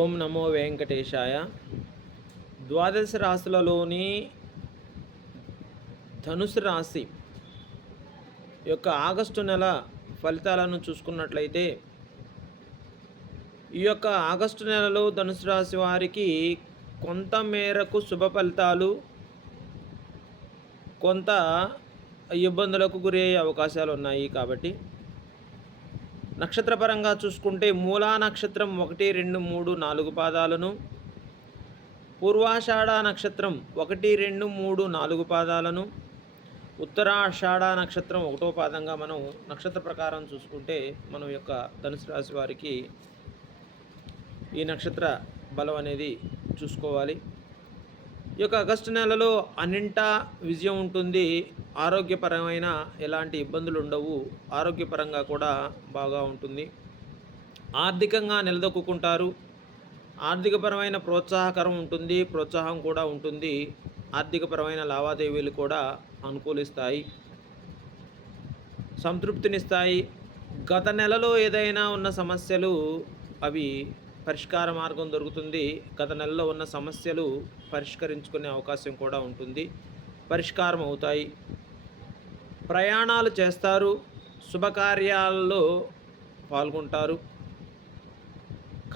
ఓం నమో వెంకటేశాయ. ద్వాదశ రాశులలోని ధనుసు రాశి యొక్క ఆగస్టు నెల ఫలితాలను చూసుకున్నట్లయితే, ఈ యొక్క ఆగస్టు నెలలో ధనుసు రాశి వారికి కొంత మేరకు శుభ ఫలితాలు, కొంత ఇబ్బందులకు గురయ్యే అవకాశాలు ఉన్నాయి. కాబట్టి నక్షత్రపరంగా చూసుకుంటే మూలా నక్షత్రం 1, 2, 3, 4 పాదాలను, పూర్వాషాఢ నక్షత్రం 1, 2, 3, 4 పాదాలను, ఉత్తరాషాఢ నక్షత్రం 1వ పాదంగా మనం నక్షత్ర ప్రకారం చూసుకుంటే మనం యొక్క ధనుసు రాశి వారికి ఈ నక్షత్ర బలం అనేది చూసుకోవాలి. ఈ యొక్క ఆగస్టు నెలలో అన్నింటా విజయం ఉంటుంది. ఆరోగ్యపరమైన ఎలాంటి ఇబ్బందులు ఉండవు. ఆరోగ్యపరంగా కూడా బాగా ఉంటుంది. ఆర్థికంగా నిలదొక్కుంటారు. ఆర్థికపరమైన ప్రోత్సాహకరం ఉంటుంది. ప్రోత్సాహం కూడా ఉంటుంది. ఆర్థికపరమైన లావాదేవీలు కూడా అనుకూలిస్తాయి, సంతృప్తినిస్తాయి. గత నెలలో ఏదైనా ఉన్న సమస్యలు అవి పరిష్కార మార్గం దొరుకుతుంది. గత నెలలో ఉన్న సమస్యలు పరిష్కరించుకునే అవకాశం కూడా ఉంటుంది. పరిష్కారం అవుతాయి. ప్రయాణాలు చేస్తారు. శుభకార్యాలలో పాల్గొంటారు.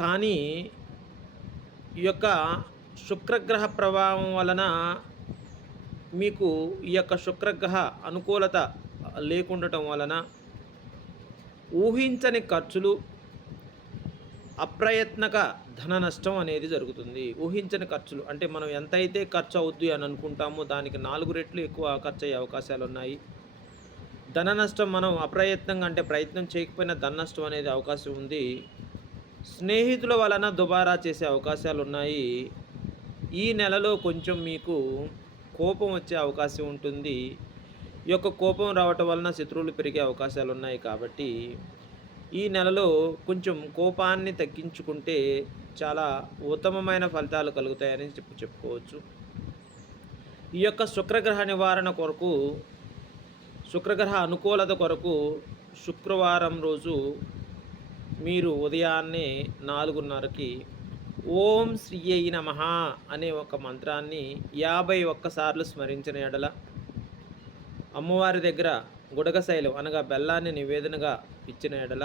కానీ ఈ యొక్క శుక్రగ్రహ ప్రభావం వలన మీకు ఈ యొక్క శుక్రగ్రహ అనుకూలత లేకుండటం వలన ఊహించని ఖర్చులు, అప్రయత్నక ధన నష్టం అనేది జరుగుతుంది. ఊహించని ఖర్చులు అంటే మనం ఎంతైతే ఖర్చు అవుద్ది అని అనుకుంటామో దానికి 4 రెట్లు ఎక్కువ ఖర్చు అయ్యే అవకాశాలు ఉన్నాయి. ధన నష్టం మనం అప్రయత్నంగా అంటే ప్రయత్నం చేయకపోయినా ధన నష్టం అనేది అవకాశం ఉంది. స్నేహితుల వలన దుబారా చేసే అవకాశాలు ఉన్నాయి. ఈ నెలలో కొంచెం మీకు కోపం వచ్చే అవకాశం ఉంటుంది. ఈ యొక్క కోపం రావటం వలన శత్రువులు పెరిగే అవకాశాలు ఉన్నాయి. కాబట్టి ఈ నెలలో కొంచెం కోపాన్ని తగ్గించుకుంటే చాలా ఉత్తమమైన ఫలితాలు కలుగుతాయని చెప్పుకోవచ్చు. ఈ యొక్క శుక్రగ్రహ నివారణ కొరకు, శుక్రగ్రహ అనుకూలత కొరకు శుక్రవారం రోజు మీరు ఉదయాన్నే 4:30కి ఓం శ్రీయై నమః అనే ఒక మంత్రాన్ని 51 సార్లు స్మరించిన ఎడల, అమ్మవారి దగ్గర గుడగ శైలం అనగా బెల్లాన్ని నివేదనగా ఇచ్చిన ఎడల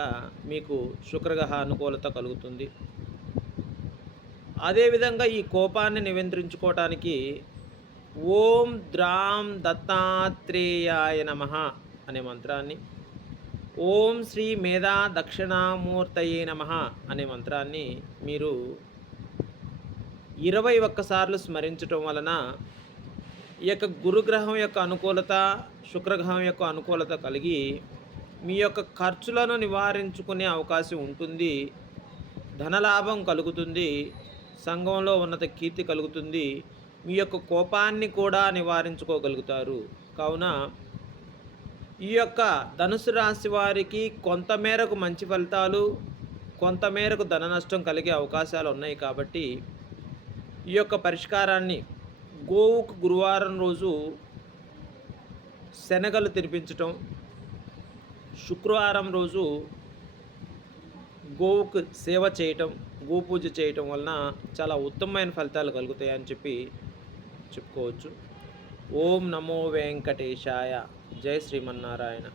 మీకు శుక్రగ్రహ అనుకూలత కలుగుతుంది. అదేవిధంగా ఈ కోపాన్ని నియంత్రించుకోవటానికి ఓం ద్రాం దత్తాత్రేయాయ నమః అనే మంత్రాన్ని, ఓం శ్రీ మేధా దక్షిణామూర్తయే నమః అనే మంత్రాన్ని మీరు 21 సార్లు స్మరించటం వలన ఈ యొక్క గురుగ్రహం యొక్క అనుకూలత, శుక్రగ్రహం యొక్క అనుకూలత కలిగి మీ యొక్క ఖర్చులను నివారించుకునే అవకాశం ఉంటుంది. ధనలాభం కలుగుతుంది. సంఘంలో ఉన్నత కీర్తి కలుగుతుంది. మీ యొక్క కోపాన్ని కూడా నివారించుకోగలుగుతారు. కావున ఈ యొక్క ధనుసు రాశి వారికి కొంతమేరకు మంచి ఫలితాలు, కొంతమేరకు ధన నష్టం కలిగే అవకాశాలు ఉన్నాయి. కాబట్టి ఈ యొక్క పరిష్కారాన్ని గోవుకు గురువారం రోజు శనగలు తినిపించటం, శుక్రవారం రోజు గోవుకు సేవ చేయటం, గోపూజ చేయటం వలన చాలా ఉత్తమమైన ఫలితాలు కలుగుతాయని చెప్పుకోవచ్చు. ఓం నమో వెంకటేశాయ. జై శ్రీమన్నారాయణ.